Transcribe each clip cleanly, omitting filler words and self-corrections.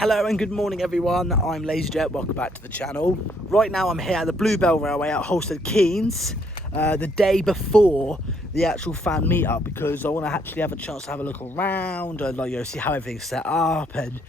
Hello and good morning everyone, I'm LaZeR, welcome back to the channel. Right now I'm here at the Bluebell Railway at Holstead Keynes, the day before the actual fan meetup, because I want to actually have a chance to have a look around and see how everything's set up and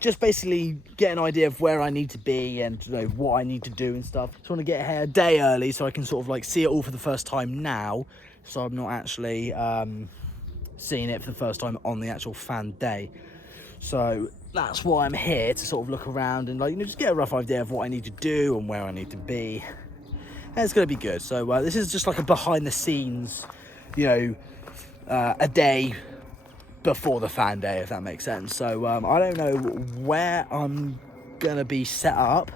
just basically get an idea of where I need to be and what I need to do and stuff. Just want to get here a day early so I can sort of see it all for the first time now, so I'm not actually seeing it for the first time on the actual fan day. So that's why I'm here, to sort of look around and just get a rough idea of what I need to do and where I need to be. And it's going to be good. So this is just like a behind the scenes, a day before the fan day, if that makes sense. So I don't know where I'm going to be set up,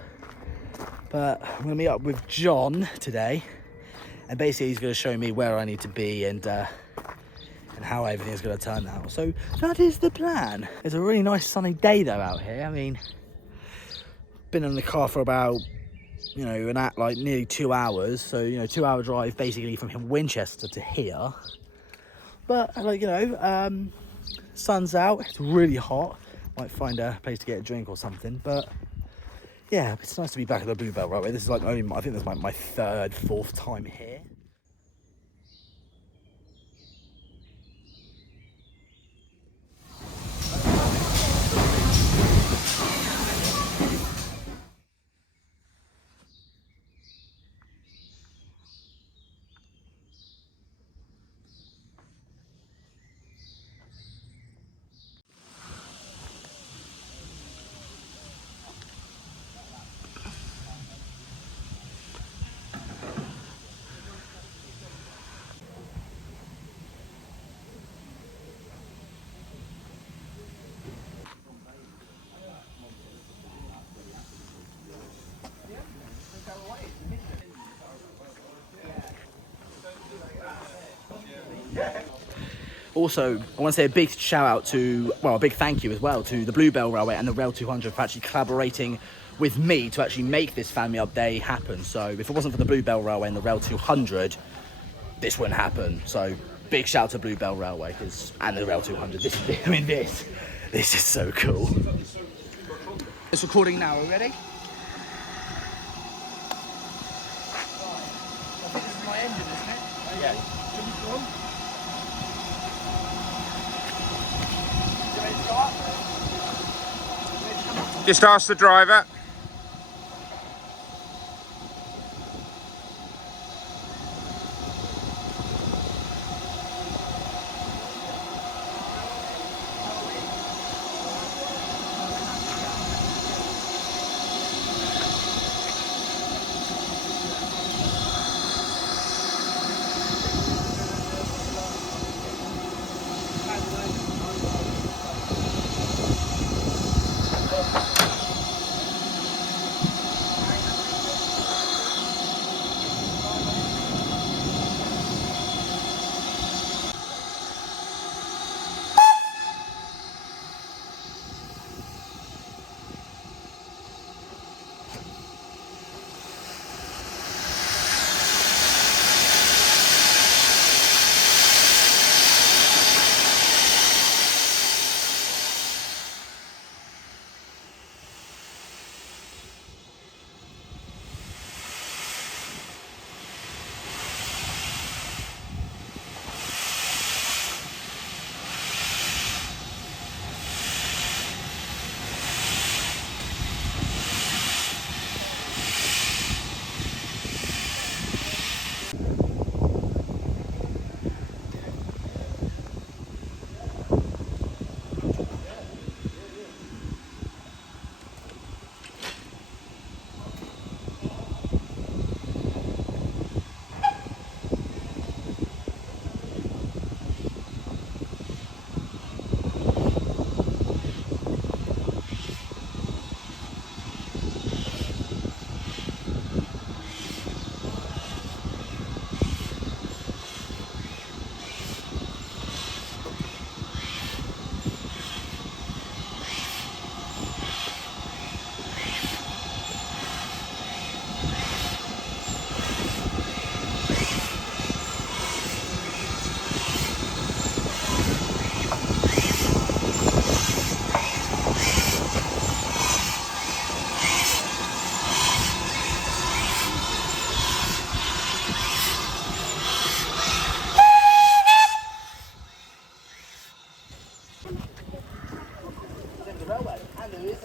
but I'm going to meet up with John today. And basically he's going to show me where I need to be and how everything's going to turn out. So that is the plan. It's a really nice sunny day though out here. I mean, been in the car for about nearly 2 hours, so 2-hour drive basically from Winchester to here. But sun's out, it's really hot. Might find a place to get a drink or something, but yeah, it's nice to be back at the Bluebell Railway. This is I think this is my third, fourth time here. Also, I want to say a big shout out to, a big thank you as well to the Bluebell Railway and the Rail 200 for actually collaborating with me to actually make this Fan Meetup Day happen. So if it wasn't for the Bluebell Railway and the Rail 200, this wouldn't happen. So big shout out to Bluebell Railway and the Rail 200. This is so cool. It's recording now. Are we ready? I think this is my engine, isn't it? Yeah. Just ask the driver.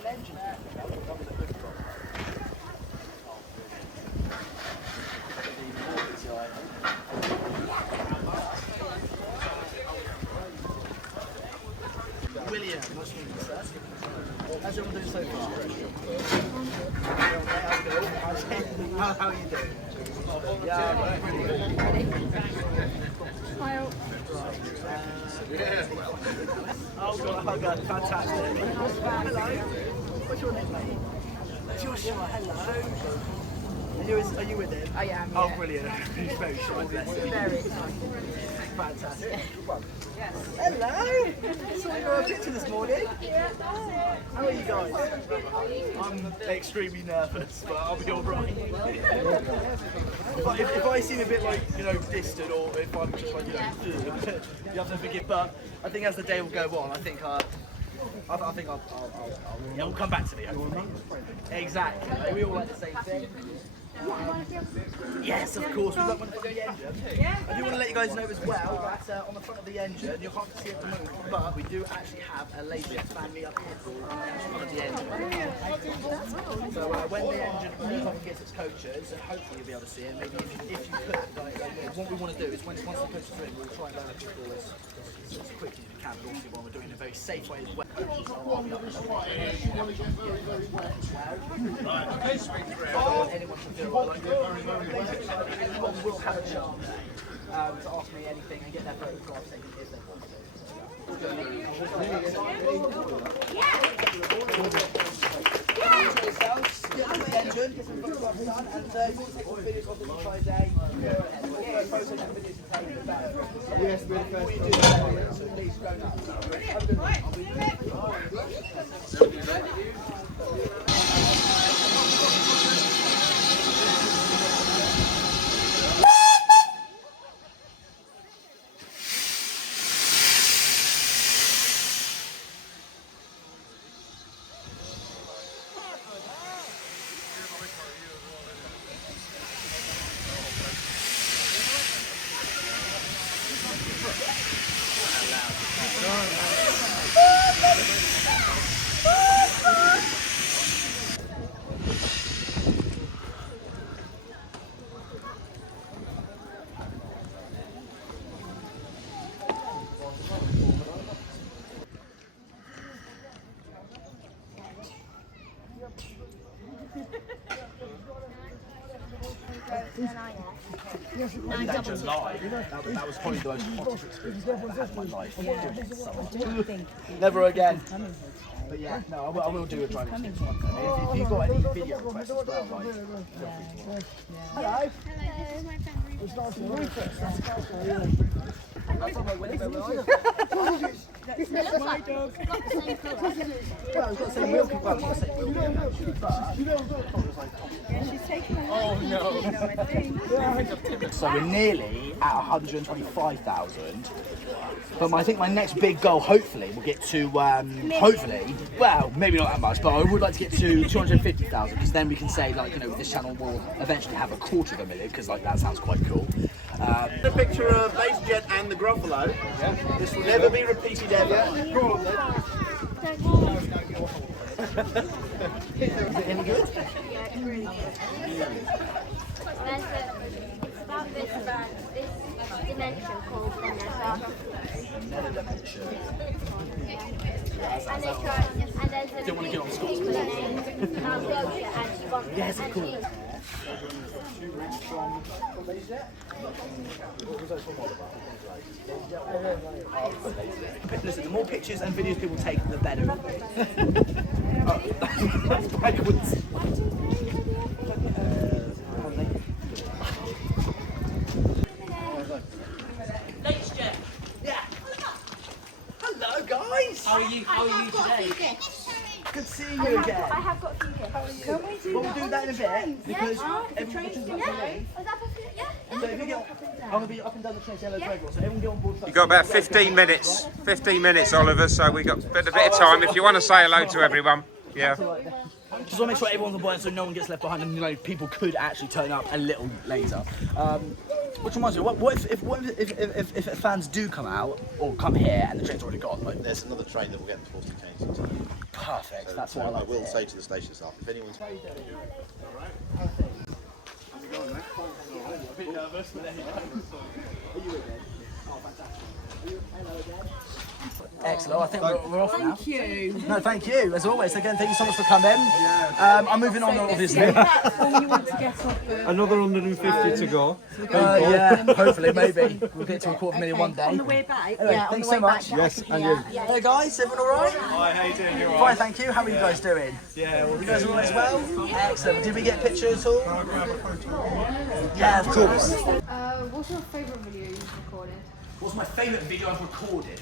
an engine. William, nice to meet you, sir. How's everyone doing so far? How are you doing? Yeah, oh god, fantastic. Hello. What's your name, mate? Joshua, hello. Are you with him? I am, yeah. Oh, brilliant. He's very shy, bless him. Very excited. Fantastic. Yes. Hello. I saw your picture this morning. How are you guys? I'm extremely nervous, but I'll be alright. But if I seem a bit like, distant, or if I'm just like, you have to forgive. But I think as the day will go on, I think I'll it'll come back to me, hopefully. Exactly. We all like the same thing. Yes, of course. We've got one for the engine. I do want to let you guys know as well that on the front of the engine, you can't see it at the moment, but we do actually have a LaZeR family up here on the engine. So when the engine gets its coaches, and hopefully you'll be able to see it. Maybe if you could, what we want to do is once the coaches are in, we'll try and learn how to do this as quickly as we can, but obviously while we're doing it in a very safe way as well. Anyone can do it. Anyone will have a chance to ask me anything and get their photographs taken if they want to. Get out the engine, get some photographs done, and you want to take some videos of the entire day. Photos and videos to take it back. Yes, really first. Before you do that, so please go nuts. That was probably the most hottest experience I've ever had in my life. Never again. But yeah, no, I will do a driving experience one time. If you've got any video requests as well, feel free to. Hello. Hello, my friend Rufus. It's nice to meet you. That's my dog. It's got the same colour. Well, it's got the same wheel. Well, it's got the same wheel. She's taking a Oh no. So we're nearly at 125,000. But I think my next big goal, hopefully, will get to, hopefully, well, maybe not that much, but I would like to get to 250,000, because then we can say, like, this channel will eventually have 250,000, because, like, that sounds quite cool. A picture of LaZeR and the Gruffalo. Yeah. This will never be repeated ever. Go on then. Is it any good? Yeah, it's really good. It's about this dimension called the Another dimension. And there's Don't want to get on school. Yes, of course. Listen, the more pictures and videos people take, the better. That's backwards. Yeah. Hello, guys. How are you today? Good seeing you again. I have got a few here. Can we do We'll do that in a bit because everyone's Yeah? Was that possible? Yeah? So if you get, I'm going to be up and down the train to hello to everyone, so everyone get on board. You got about 15 minutes. 15 minutes, Oliver. So we got a bit of time. If you want to say hello to everyone, yeah. Just want to make sure everyone's on board so no one gets left behind, and people could actually turn up a little later. Which reminds me, what if fans do come out or come here and the train's already gone? Like, There's another train that will get the 40 Ks. Perfect. That's So what I I like. will say to the station staff, if anyone's... How's it going, mate? A bit nervous, but there you go. Are you again? Oh, fantastic. Hello again. Excellent. I think we're off now. Thank you. No, thank you. As always, again, thank you so much for coming. I'm moving on, obviously. Platform you want to get off of. Another 150 to go. Yeah, hopefully, maybe. We'll get to a 250,000 one day. On the way back. Anyway, Yeah, on thanks the so way much. back. Yes, and you. Hey guys, everyone alright? Hi, how you doing? You Fine, thank you. How are you guys doing? Yeah, You guys all as well? Excellent. Did we get a picture at all? Yeah, of course. What's your favourite video you've recorded? What's my favourite video I've recorded?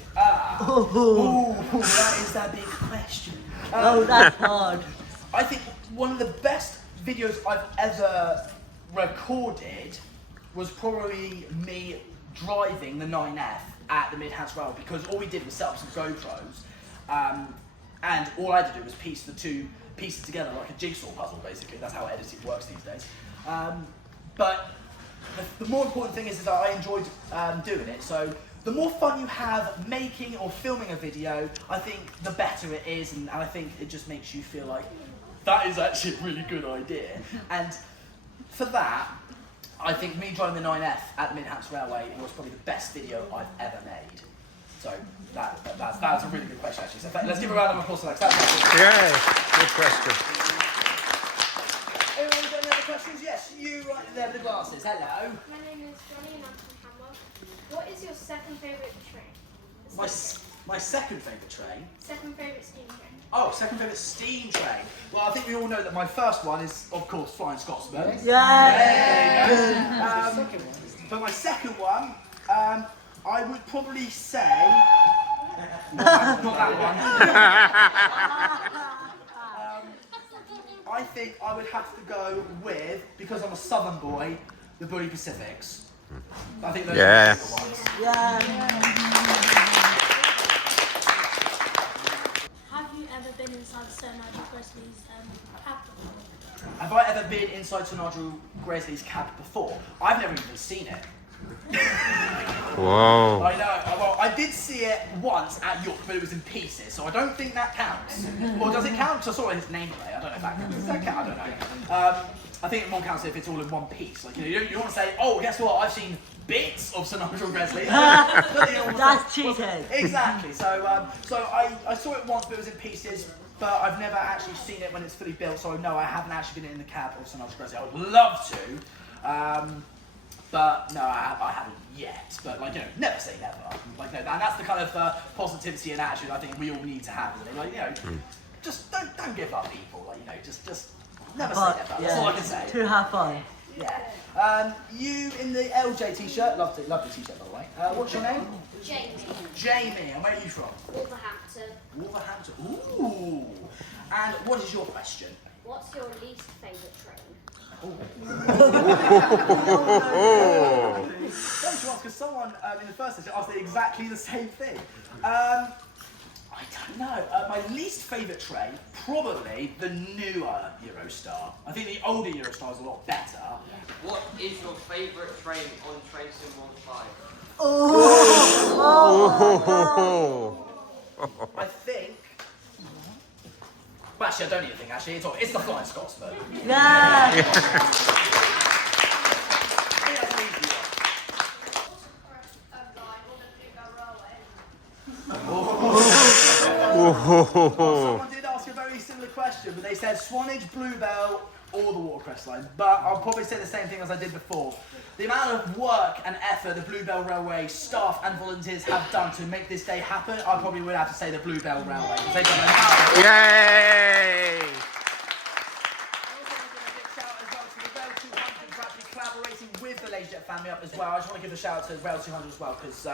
Ooh, that is that big question. That's hard. I think one of the best videos I've ever recorded was probably me driving the 9F at the Midhouse Rail, because all we did was set up some GoPros, and all I had to do was piece the two pieces together like a jigsaw puzzle, basically. That's how editing works these days. But the more important thing is that I enjoyed doing it. So the more fun you have making or filming a video, I think the better it is, and I think it just makes you feel like that is actually a really good idea. And for that, I think me driving the 9F at the Midhouse Railway was probably the best video I've ever made. So that's a really good question, actually. So let's give a round of applause for that. Yeah, good question. Anyone got any other questions? Yes, you right there with the glasses. Hello. My name is Johnny and I'm from Hamburg. What is your second favourite train? My second favourite train. Second favourite steam train? Oh, second favourite steam train. Well, I think we all know that my first one is, of course, Flying Scotsman. Yeah. But my second one, I would probably say, not that one. I think I would have to go with, because I'm a Southern boy, the Bully Pacifics. I think those are the ones. Have you ever been inside Sir Nigel Presley's cab before? Have I ever been inside Sir Nigel Presley's cab before? I've never even seen it. Whoa. I know. Well, I did see it once at York, but it was in pieces, so I don't think that counts. Or does it count? 'Cause I saw his nameplate. I don't know if that counts. Does that count? I don't know. I think it more counts if it's all in one piece. Like, you don't want to say, oh, guess what? I've seen bits of Sir Nigel Presley. That's cheating. Exactly. So I saw it once, but it was in pieces. But I've never actually seen it when it's fully built. So no, I haven't actually been in the cab of Sir Nigel Presley. I would love to. But no, I haven't yet. But like, never say never. Like, no, and that's the kind of positivity and attitude I think we all need to have. Like, just don't give up, people. Like, just never say never. That's all I can say. To have fun. Yeah. You in the LJ t-shirt, lovely t-shirt by the way. What's your name? Jamie. Jamie. And where are you from? Wolverhampton. Wolverhampton. Ooh. And what is your question? What's your least favourite train? Don't you ask, because someone in the first session asked exactly the same thing. I don't know. My least favourite train, probably the newer Eurostar. I think the older Eurostar is a lot better. What is your favourite train on Train Sim 15? I think. Well, actually, I don't even think. Actually, it's the Flying Scotsman. Yeah. I think that's an easy Someone did ask a very similar question, but they said Swanage, Bluebell, or the Watercress line. But I'll probably say the same thing as I did before. The amount of work and effort the Bluebell Railway staff and volunteers have done to make this day happen, I probably would have to say the Bluebell Railway. They've done an amount. Yay! I also want to give a big shout as well to the Rail 200 for actually collaborating with the LaZeR family up as well. I just want to give a shout out to Rail 200 as well, because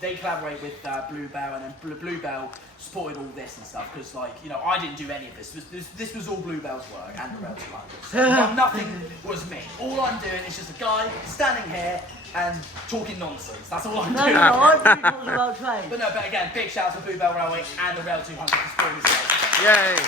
they collaborate with Bluebell, and then Bluebell supported all this and stuff, because I didn't do any of this. This was all Bluebell's work and the Rail 200. So nothing was me. All I'm doing is just a guy standing here and talking nonsense. That's all I'm doing. I'm talking about trains. But again, big shout out to Bluebell Railway and the Rail 200 for supporting this. Yay!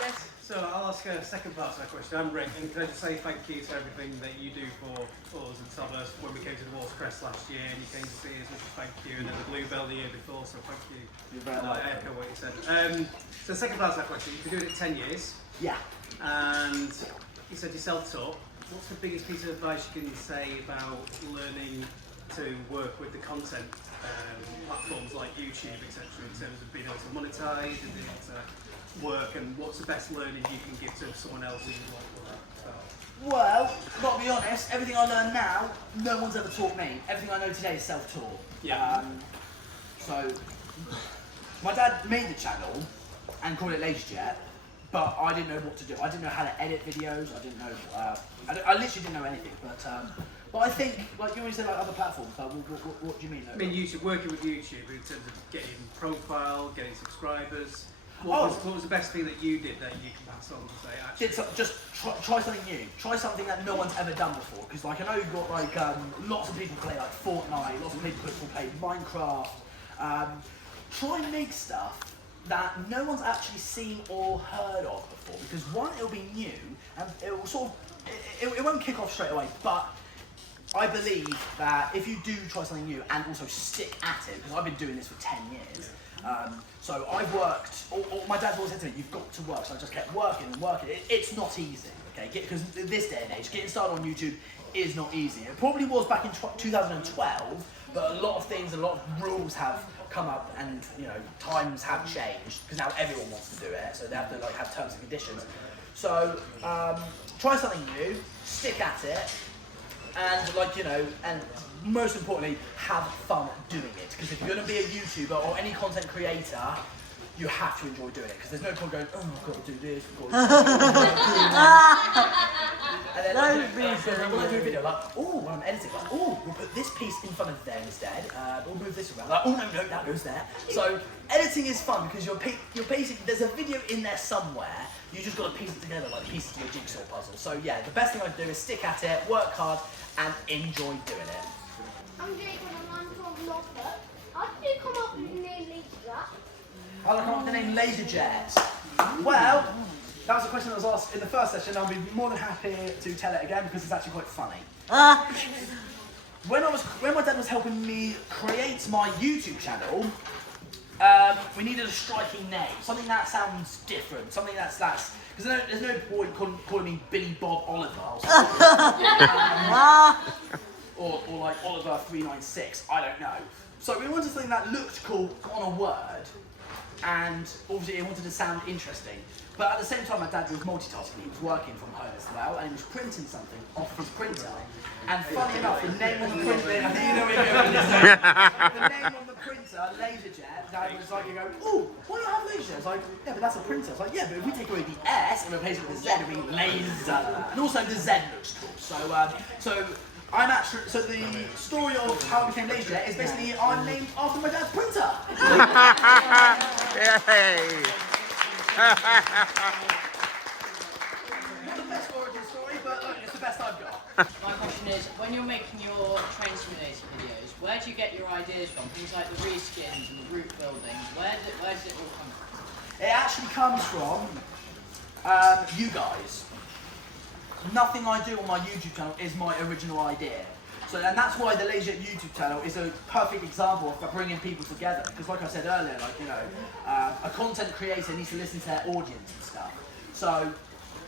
Yes, so I'll ask ask a second part of that question. I'm Rick, and can I just say thank you to everything that you do for us and Thomas when we came to the Watercrest last year and you came to see us, which is thank you, and then the Bluebell the year before, so thank you. I echo what you said. So second part of that question, you've been doing it 10 years. Yeah. And you said you self-taught. What's the biggest piece of advice you can say about learning to work with the content platforms like YouTube, etc., in terms of being able to monetize and being able to work, and what's the best learning you can give to someone else who's like that? Well, got to be honest, everything I learn now, no one's ever taught me. Everything I know today is self-taught. Yeah. So, my dad made the channel and called it LaZeR, but I didn't know what to do. I didn't know how to edit videos. I didn't know. I literally didn't know anything. But I think, like you always say, like other platforms. Like, what do you mean? I mean, YouTube, working with YouTube in terms of getting profile, getting subscribers. What was the best thing that you did that you can pass on to say, actually? Just try something new. Try something that no one's ever done before. Because like I know you've got like lots of people play like Fortnite. Lots of people play Minecraft. Try and make stuff that no one's actually seen or heard of before, because one, it'll be new and it will sort of it won't kick off straight away, but I believe that if you do try something new and also stick at it, because I've been doing this for 10 years, so I've worked, or my dad always said to me, you've got to work, so I just kept working and working. It's not easy, okay, because this day and age, getting started on YouTube is not easy. It probably was back in 2012, but a lot of things, a lot of rules have come up, and you know, times have changed because now everyone wants to do it, so they have to like have terms and conditions. So try something new, stick at it, and like you know, and most importantly, have fun doing it. Because if you're going to be a YouTuber or any content creator, you have to enjoy doing it. Because there's no point going, oh, I've got to do this, I've got to do that. And then when I do a video, like, oh, when I'm editing, like, oh, we'll put this piece in front of there instead. We'll move this around. Like, oh no, that goes there. So editing is fun because you're basically, there's a video in there somewhere. You just got to piece it together like pieces of a jigsaw puzzle. So yeah, the best thing I do is stick at it, work hard, and enjoy doing it. I'm Jacob and I'm from Norfolk. How did you come up with the name LaZeR? How did I come up with the name LaZeR? Well, that was a question that was asked in the first session. I'll be more than happy to tell it again because it's actually quite funny. When my dad was helping me create my YouTube channel, we needed a striking name, something that sounds different, something that's because there's no point calling me Billy Bob Oliver or like Oliver 396. I don't know. So we wanted something that looked cool on a word, and obviously it wanted to sound interesting. But at the same time, my dad was multitasking. He was working from home as well, and he was printing something off his printer. And funny enough, the name on the printer, I think you know where you're going with this. The name on the printer, LaZeR, Dad was like, you go, oh, why do you have LaZeR? It's like, yeah, but that's a printer. It's like, yeah, but if we take away the S and replace it with a Z, it'll be LaZeR. And also the Z looks cool. So the story of how I became LaZeR is basically I'm named after my dad's printer. Yay! Not the best origin story, but it's the best I've got. My question is, when you're making your train simulator videos, where do you get your ideas from? Things like the reskins and the route building, where does it all come from? It actually comes from you guys. Nothing I do on my YouTube channel is my original idea. So, and that's why the LaZeR YouTube channel is a perfect example of bringing people together. Because like I said earlier, like, you know, a content creator needs to listen to their audience and stuff. So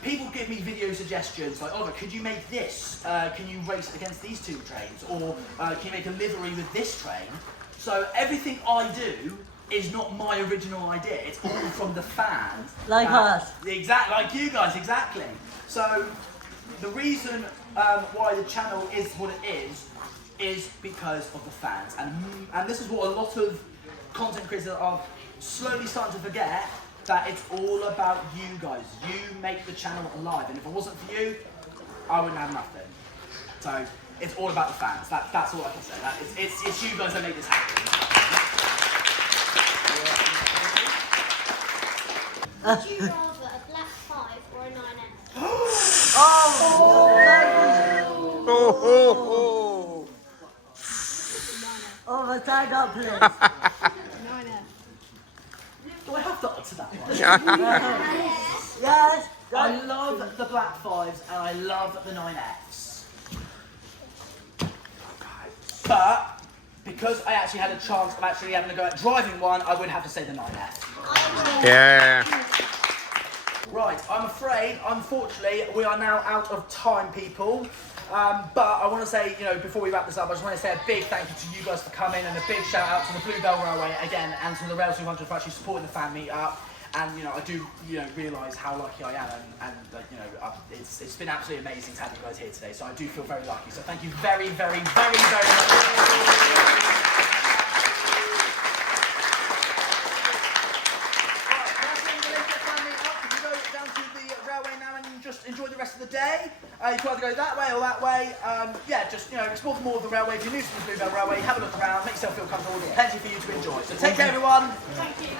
people give me video suggestions like, oh, could you make this? Can you race against these two trains? Or can you make a livery with this train? So everything I do is not my original idea. It's all from the fans. Like us. Exactly, like you guys, exactly. So the reason why the channel is what it is because of the fans. And this is what a lot of content creators are slowly starting to forget, that it's all about you guys. You make the channel alive, and if it wasn't for you, I wouldn't have nothing. So it's all about the fans. That's all I can say. It's you guys that make this happen. Would you rather a black 5 or a 9S? Oh, my stand up, please. 9S. Do I have to answer that one? Yes, I love the black 5s and I love the 9Fs. But because I actually had a chance of actually having to go at driving one, I would have to say the 9F. Yeah. Right, I'm afraid, unfortunately, we are now out of time, people. But I want to say, you know, before we wrap this up, I just want to say a big thank you to you guys for coming and a big shout out to the Bluebell Railway again and to the Rail 200 for actually supporting the fan meetup. And, you know, I do, you know, realise how lucky I am and you know, it's been absolutely amazing to have you guys here today. So I do feel very lucky. So thank you very, very, very, very much. Just enjoy the rest of the day. You can either go that way or that way. Yeah, just, you know, explore more of the railway. If you're new to the Bluebell Railway, have a look around, make yourself feel comfortable. There's plenty for you to enjoy. So take care, everyone. Thank you.